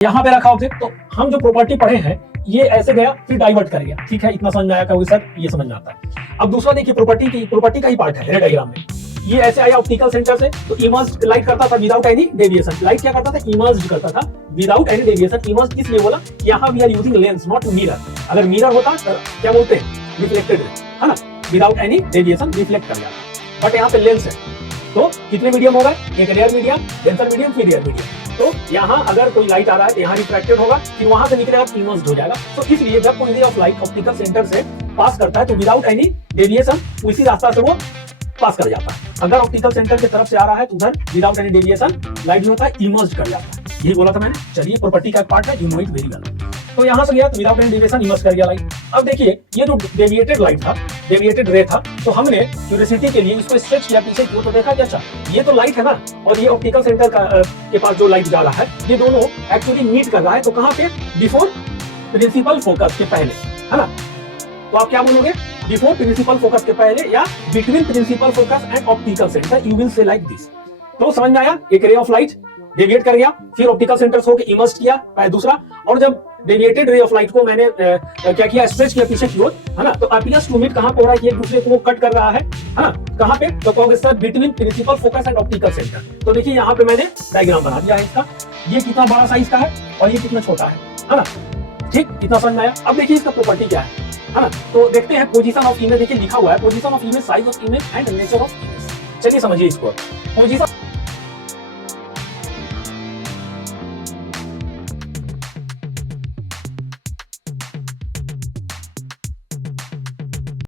यहाँ पे रखा ऑब्जेक्ट, तो हम जो प्रॉपर्टी पढ़े हैं ये ऐसे गया फिर डाइवर्ट कर गया। ठीक है, इतना समझ में आया कहोगे सर, ये समझ में आता है। अब दूसरा देखिए, प्रॉपर्टी का ही पार्ट है डायग्राम में। ये ऐसे आया ऑप्टिकल सेंटर से, तो इमर्ज्ड लाइट करता था विदाउट एनी डेविएशन। लाइट क्या करता था? इमर्ज्ड करता था विदाउट एनी डेविएशन। इमर्ज्ड इसलिए बोला, यहाँ we are using lens not mirror. अगर मिरर होता तो क्या बोलते हैं? रिफ्लेक्टेड है ना, विदाउट एनी डेविएशन रिफ्लेक्ट कर जाता। बट यहाँ पे लेंस है, तो कितने मीडियम होगा? एक रेयर मीडियम, डेंसर मीडियम, फिर रेयर मीडियम। तो यहाँ अगर कोई लाइट आ रहा है तो यहाँ रिफ्रैक्टेड होगा, फिर वहां से निकलेगा इमर्ज्ड हो जाएगा। तो इसलिए जब कोई ray of light optical centre से पास करता है तो विदाउट एनी डेविएशन उसी रास्ता से वो पास कर जाता है। अगर ऑप्टिकल सेंटर की तरफ से आ रहा है तो उधर विदाउट एनी डेविएशन लाइट जो होता है इमर्ज्ड कर जाता है। यही बोला था मैंने। चलिए, प्रॉपर्टी का पार्ट है, you know it very well. तो यहाँ से गया तो विदाउट एनी डेविएशन इमर्ज कर गया लाइट। अब देखिए, ये जो डेविएटेड लाइट था, डेविएटेड रे था, तो हमने क्यूरियोसिटी के लिए इसको स्ट्रेच किया पीछे की ओर, तो देखा क्या? अच्छा, ये तो लाइट है ना, और ये ऑप्टिकल सेंटर के पास जो लाइट जा रहा है, ये दोनों एक्चुअली मीट कर रहा है। तो कहाँ पे? बिफोर प्रिंसिपल फोकस के पहले, है ना। तो आप क्या बोलोगे? बिफोर प्रिंसिपल फोकस के पहले, या between principal focus and optical centre, you will see like this. तो समझ में आया? एक रे ऑफ लाइट डेविएट कर गया, फिर ऑप्टिकल सेंटर से होकर इमर्ज किया दूसरा, और जब डेविएटेड रे ऑफ लाइट को मैंने क्या किया? स्ट्रेच किया पीछे की ओर, है ना। तो अपियर्स टू मीट कहां पे हो रहा है? एक दूसरे को कट कर रहा है ना। कहां पे? तो कहोगे sir between principal focus and optical centre. तो देखिए, यहाँ पे मैंने डायग्राम बना दिया है इसका। ये कितना बड़ा साइज का है और ये कितना छोटा है ना। ठीक, इतना समझ में आया। अब देखिए इसका प्रॉपर्टी क्या है ना। तो देखते हैं पोजीशन ऑफ इमेज। देखिए लिखा हुआ है position of image, size of image and nature of image. चलिए समझिए इसको। पोजीशन